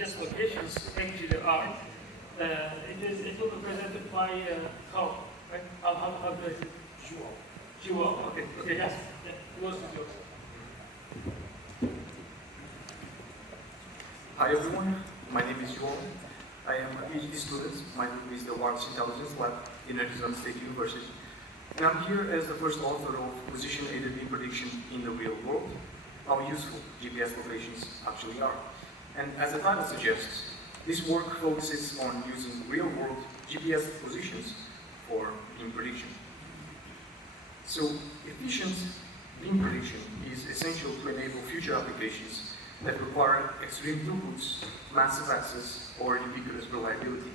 GPS locations actually are. It will be presented by how? Right? How do I say it? Jewel. Okay. Okay. Yes. Yeah. Yours is yours. Hi everyone, my name is Joel. I am a PhD student. My degree is the Wireless Intelligence Lab in Arizona State University. And I'm here as the first author of position-aided beam prediction in the real world, how useful GPS locations actually are. And as the title suggests, this work focuses on using real-world GPS positions for beam prediction. So efficient beam prediction is essential to enable future applications that require extreme throughputs, massive access, or ubiquitous reliability.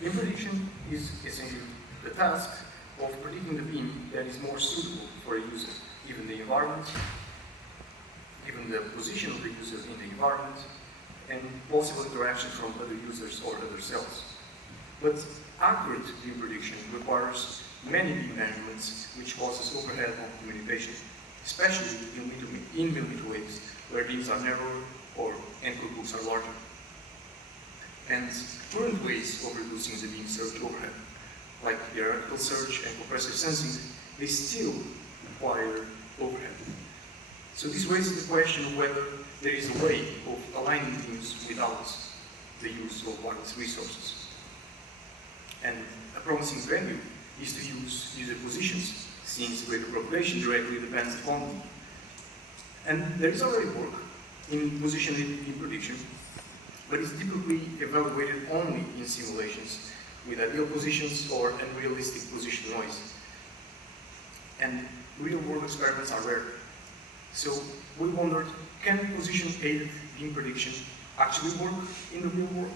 Beam prediction is essentially the task of predicting the beam that is more suitable for a user, given the environment, given the position of the user in the environment, and possible interaction from other users or other cells. But accurate beam prediction requires many beam measurements, which causes overhead on communication, especially in millimeter waves, where beams are narrower or encodebooks are larger. And current ways of reducing the beam search overhead, like hierarchical search and compressive sensing, they still require overhead. So this raises the question of whether there is a way of aligning beams without the use of wireless resources. And a promising venue is to use user positions, since rate of propagation directly depends upon them. And there is already work in position-aided beam prediction, but it's typically evaluated only in simulations with ideal positions or unrealistic position noise. And real-world experiments are rare. So we wondered, can position-aided beam prediction actually work in the real world?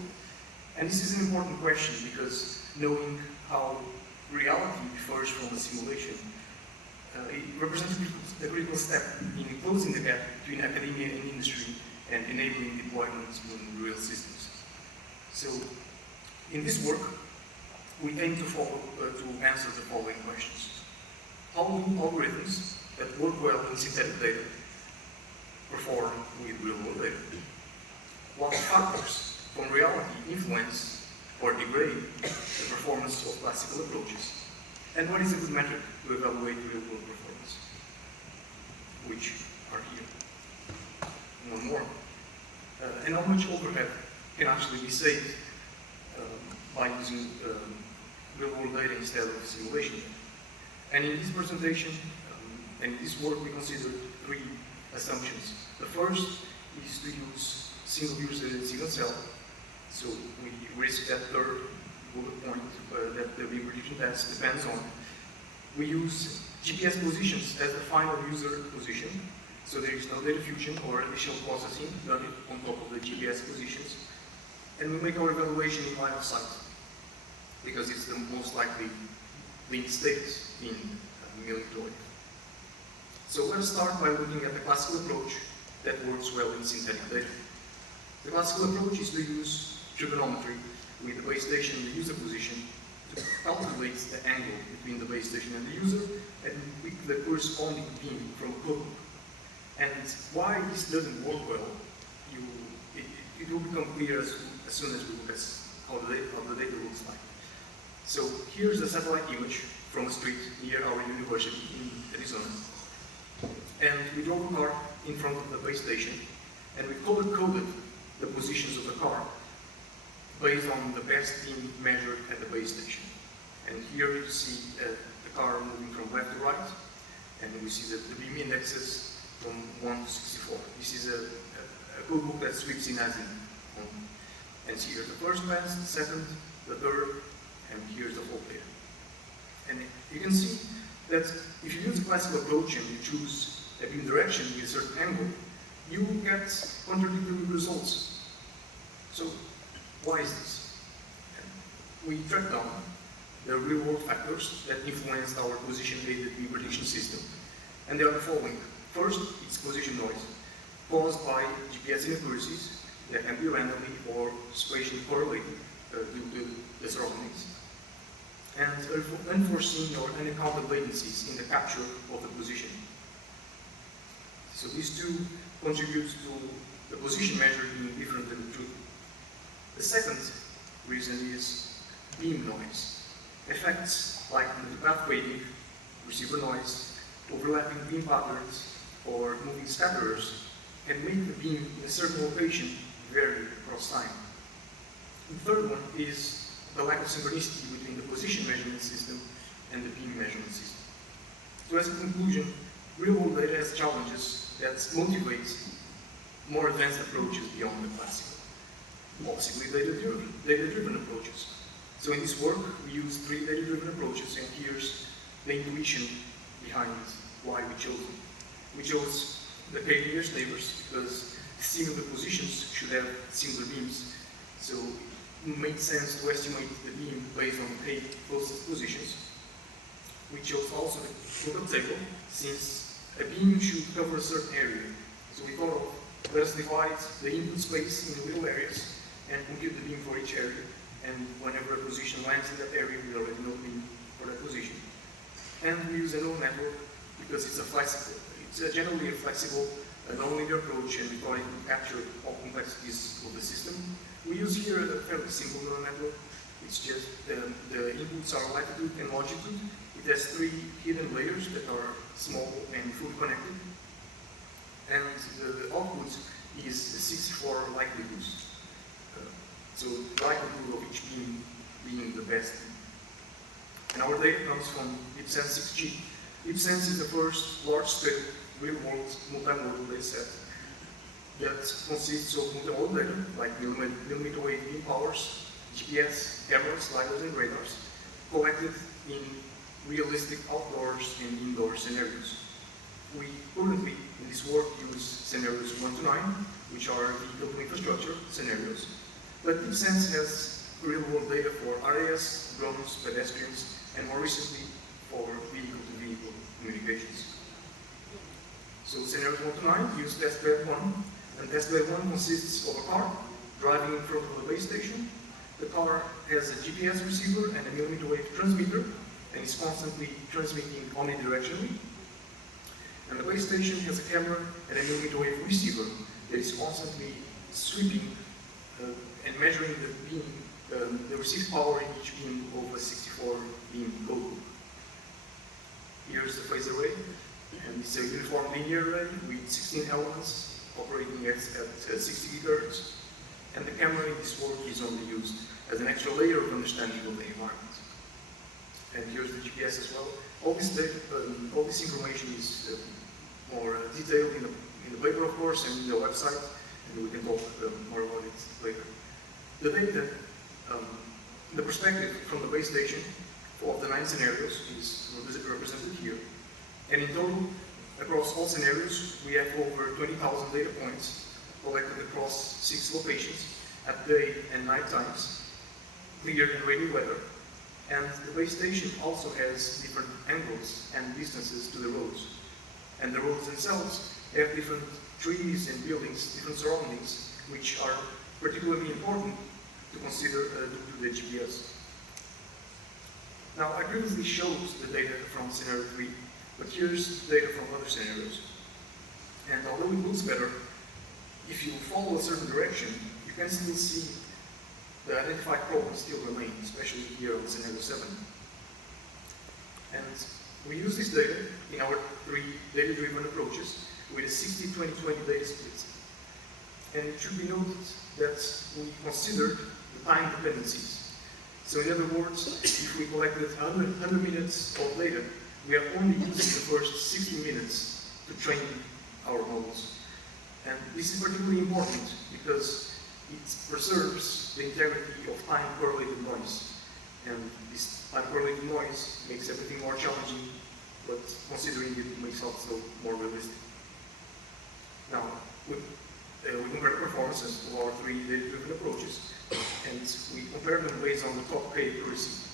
And this is an important question because knowing how reality differs from a simulation, it represents a critical step in closing the gap between academia and industry and enabling deployments in real systems. So, in this work, we aim to answer the following questions. How do algorithms that work well in synthetic data perform with real-world data? What factors from reality influence or degrade the performance of classical approaches? And what is a good metric to evaluate real-world performance? Which are here. One more. And how much overhead can actually be saved by using real-world data instead of simulation? And in this presentation, and in this work, we consider three assumptions. The first is to use single-user and single-cell. So we risk that third bullet point that the beam prediction test depends on. We use GPS positions as the final user position, so there is no data fusion or additional processing done on top of the GPS positions. And we make our evaluation in line of sight, because it's the most likely linked state in millimeter wave. So let's start by looking at the classical approach that works well in synthetic data. The classical approach is to use trigonometry with the base station and the user position to calculate the angle between the base station and the user and with the corresponding beam from a codebook. And why this doesn't work well, it will become clear as soon as we look at how the data looks like. So here's a satellite image from a street near our university in Arizona. And we drove a car in front of the base station, and we color-coded the positions of the car based on the best beam measured at the base station. And here you see the car moving from left to right, and we see that the beam indexes from 1 to 64. This is a codebook that sweeps in as in. And so here's the first pass, the second, the third, and here's the whole data. And you can see that if you use the classical approach and you choose a beam direction with a certain angle, you will get contradictory results. So why is this? We tracked down the real-world factors that influenced our position-aided beam prediction system, and they are the following. First, it's position noise, caused by GPS inaccuracies that can be randomly or spatially correlated due to the surroundings, and unforeseen or unaccounted latencies in the capture of the position. So these two contribute to the position measure being different than the truth. The second reason is beam noise. Effects like multipath fading, receiver noise, overlapping beam patterns, or moving scatterers can make the beam in a certain location vary across time. The third one is the lack of synchronicity between the position measurement system and the beam measurement system. So as a conclusion, real-world data has challenges that motivate more advanced approaches beyond the classical, possibly data-driven approaches. So in this work, we use 3 data-driven approaches, and here's the intuition behind why we chose them. We chose the k-nearest neighbors because similar positions should have similar beams. So it made sense to estimate the beam based on k closest positions. We chose also the product table since a beam should cover a certain area. So we thought of, let's divide the input space in little areas and compute the beam for each area. And whenever a position lands in that area, we already know the beam for that position. And we use a neural network because it's generally a flexible, non-linear approach, and we thought it could capture all complexities of the system. We use here a fairly simple neural network. It's just the inputs are latitude and longitude. It has 3 hidden layers that are small and fully connected. And the output is 64 likelihoods. So the likelihood of each beam being the best. And our data comes from DeepSense 6G. DeepSense is the first large-scale, real-world, multimodal data set that consists of multimodal data, like millimeter wave beam powers, GPS, cameras, lidars, and radars, collected in realistic outdoors and indoor scenarios. We currently, in this work, use scenarios 1 to 9, which are vehicle infrastructure scenarios. But DeepSense has real-world data for RAS, drones, pedestrians, and more recently for vehicle-to-vehicle communications. So scenarios 1 to 9 use testbed 1, and testbed 1 consists of a car driving in front of a base station. The car has a GPS receiver and a millimeter wave transmitter, and is constantly transmitting omnidirectionally. And the base station has a camera and a millimeter wave receiver that is constantly sweeping and measuring the beam, the received power in each beam of a 64 beam notebook. Here's the phase array, and it's a uniform linear array with 16 elements operating at 60 GHz. And the camera in this work is only used as an extra layer of understanding of the environment. And here's the GPS as well. All this information is more detailed in the paper, of course, and in the website, and we can talk more about it later. The data, the perspective from the base station of the 9 scenarios is represented here. And in total, across all scenarios, we have over 20,000 data points collected across 6 locations at day and night times, clear and rainy weather. And the base station also has different angles and distances to the roads. And the roads themselves have different trees and buildings, different surroundings, which are particularly important to consider due to the GPS. Now, I previously showed the data from scenario 3, but here's data from other scenarios. And although it looks better, if you follow a certain direction, you can still see the identified problems still remain, especially here on scenario 7. And we use this data in our 3 data-driven approaches with a 60-20-20 data split. And it should be noted that we considered the time dependencies. So in other words, if we collected 100 minutes of data, we are only using the first 60 minutes to train our models. And this is particularly important because it preserves the integrity of time-correlated noise. And this time-correlated noise makes everything more challenging, but considering it makes it also more realistic. Now, we compare the performances of our 3 data-driven approaches, and we compare them based on the top K accuracy.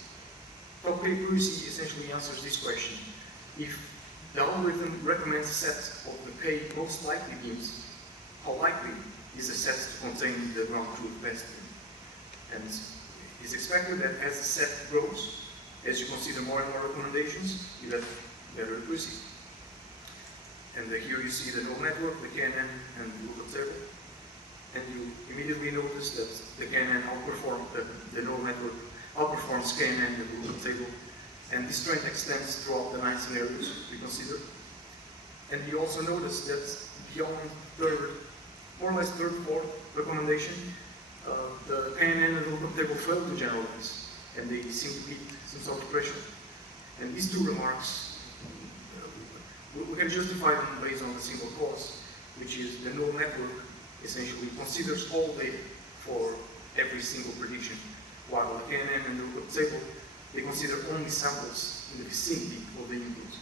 Top K accuracy essentially answers this question. If the algorithm recommends a set of the K most likely beams, how likely is the set to contain the ground truth best beam? And it's expected that as the set grows, as you consider more and more recommendations, you have better accuracy. And here you see the neural network, the KNN, and the lookup table. and you immediately notice that the KNN the neural network outperforms KNN in the movement table, and this trend extends throughout the 9 scenarios we consider. And you also notice that beyond more or less third, fourth recommendation, the KNN and the movement table fail to generalize, and they seem to meet some sort of pressure. And these two remarks, we can justify them based on a single cause, which is the neural network essentially considers all data for every single prediction, while the KNN and the movement table, they consider only samples in the vicinity of the input.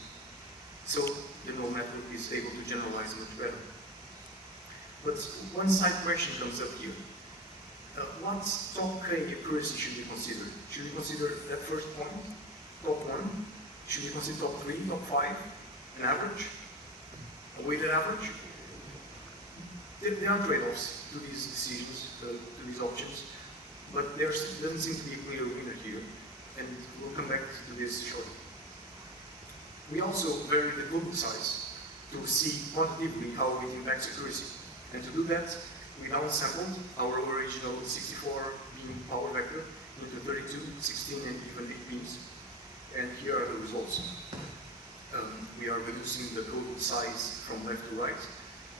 So the neural network is able to generalize much better. But one side question comes up here. What top K accuracy should we consider? Should we consider that first point, top 1? Should we consider top 3, top 5, an average, a weighted average? There are trade-offs to these decisions, to these options, but there doesn't seem to be a clear winner here, and we'll come back to this shortly. We also vary the global size to see quantitatively how it impacts accuracy, and to do that, we downsampled our original 64-beam power vector into 32, 16, and even 8 beams. And here are the results. We are reducing the global size from left to right,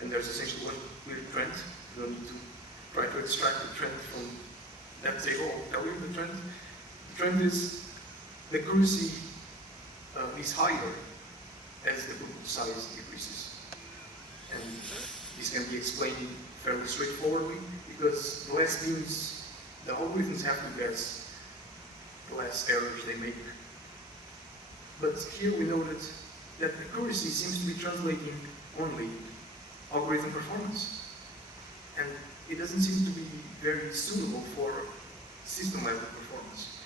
and there's essentially one clear trend. You don't need to try to extract the trend from that table. I'll tell you the trend. The trend is the accuracy is higher as the global size decreases. And this can be explained fairly straightforwardly, because the less beams the algorithms have to guess, the less errors they make. But here we noted that accuracy seems to be translating only algorithm performance. And it doesn't seem to be very suitable for system-level performance.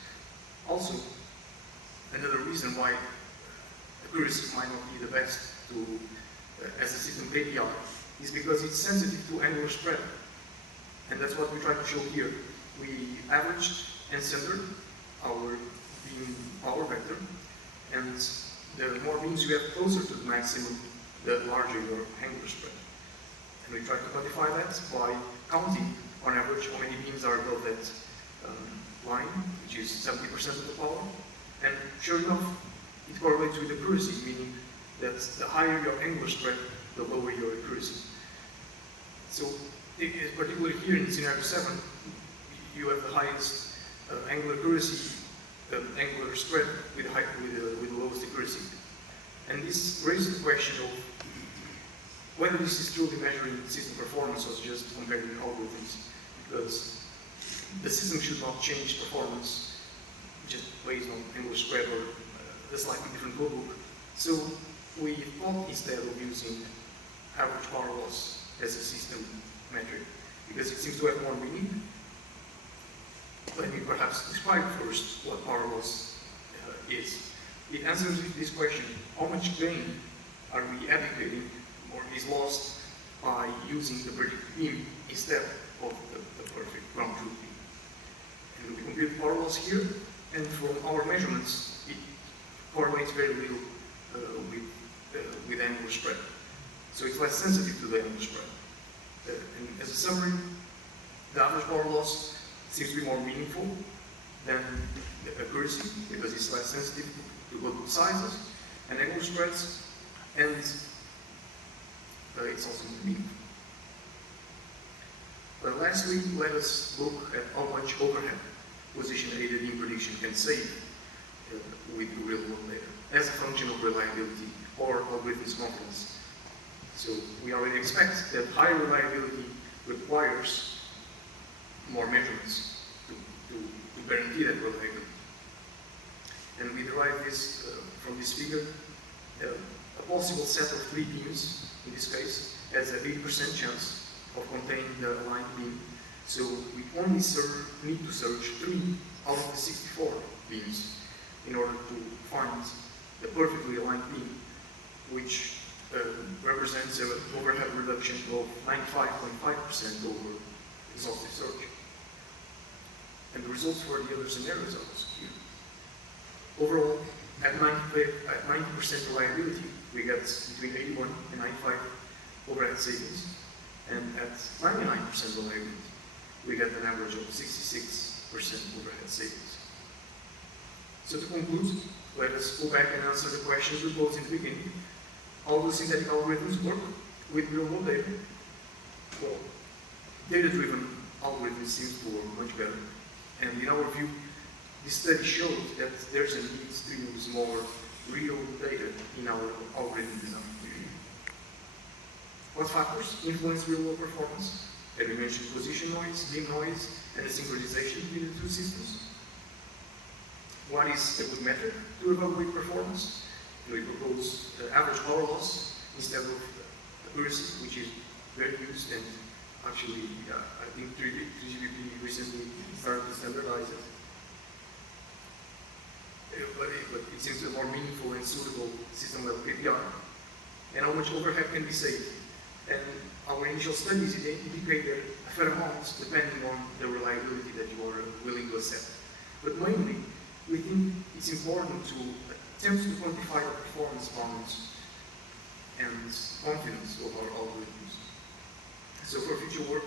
Also, another reason why accuracy might not be the best as a system KPI is because it's sensitive to angular spread. And that's what we try to show here. We averaged and centered our beam power vector, and the more beams you have closer to the maximum, the larger your angular spread. And we try to quantify that by counting, on average, how many beams are above that line, which is 70% of the power. And sure enough, it correlates with accuracy, meaning that the higher your angular spread, the lower your accuracy. So, particularly here in scenario 7, you have the highest angular accuracy, angular spread with the lowest accuracy. And this raises the question of whether this is truly measuring system performance or just comparing algorithms, because the system should not change performance just based on angular spread or a slightly different notebook. So we thought instead of using average power loss as a system metric, because it seems to have more meaning. Let me perhaps describe first what power loss is. It answers this question: how much gain are we advocating or is lost by using the predicted beam instead of the perfect ground truth beam? And we compute power loss here, and from our measurements, it correlates very little with angular spread. So it's less sensitive to the angular spread. And as a summary, the average power loss seems to be more meaningful than the accuracy, because it's less sensitive to global sizes and angular spreads, and it's also more meaningful. But lastly, let us look at how much overhead position-aided beam prediction can save with real-world data as a function of reliability or algorithms confidence. So we already expect that higher reliability requires more measurements to guarantee that reliability. And we derive this from this figure. A possible set of 3 beams, in this case, has an 80% chance of containing the aligned beam. So we only need to search 3 out of the 64 beams in order to find the perfectly aligned beam, which represents an overhead reduction of 95.5% over exhaustive search. And the results for the other scenarios are also here. Overall, at 90% reliability, we get between 81 and 95 overhead savings. And at 99% reliability, we get an average of 66% overhead savings. So to conclude, let us go back and answer the questions we posed in the beginning. How do synthetic algorithms work with real-world data? Well, data-driven algorithms seem to work much better. And in our view, this study shows that there's a need to use more real data in our algorithm design. What factors influence real-world performance? As we mentioned, position noise, beam noise, and the synchronization between the two systems. What is a good method to evaluate performance? We propose average power loss instead of accuracy, which is very used, and actually, I think 3GPP recently started to standardize it. But it seems a more meaningful and suitable system level KPI. And how much overhead can be saved? And our initial studies indicate that a fair amount, depending on the reliability that you are willing to accept. But mainly, we think it's important to attempt to quantify the performance bounds and confidence of our algorithms. So for future work,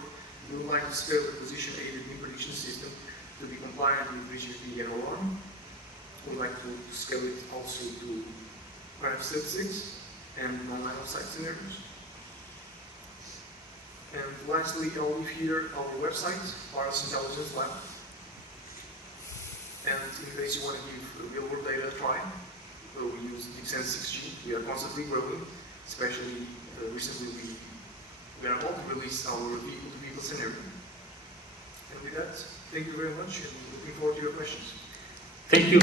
we would like to scale the position-aided mean prediction system to be compliant with VGP and OR. We'd like to scale it also to perhaps sub-6 and non-nanosite scenarios. And lastly, I'll leave here our website, Wireless Intelligence Lab. And in case you want to give real-world data a try, we use DeepSense 6G. We are constantly growing, especially recently we are about to release our vehicle-to-vehicle scenario. And with that, thank you very much, and looking forward to your questions. Thank you.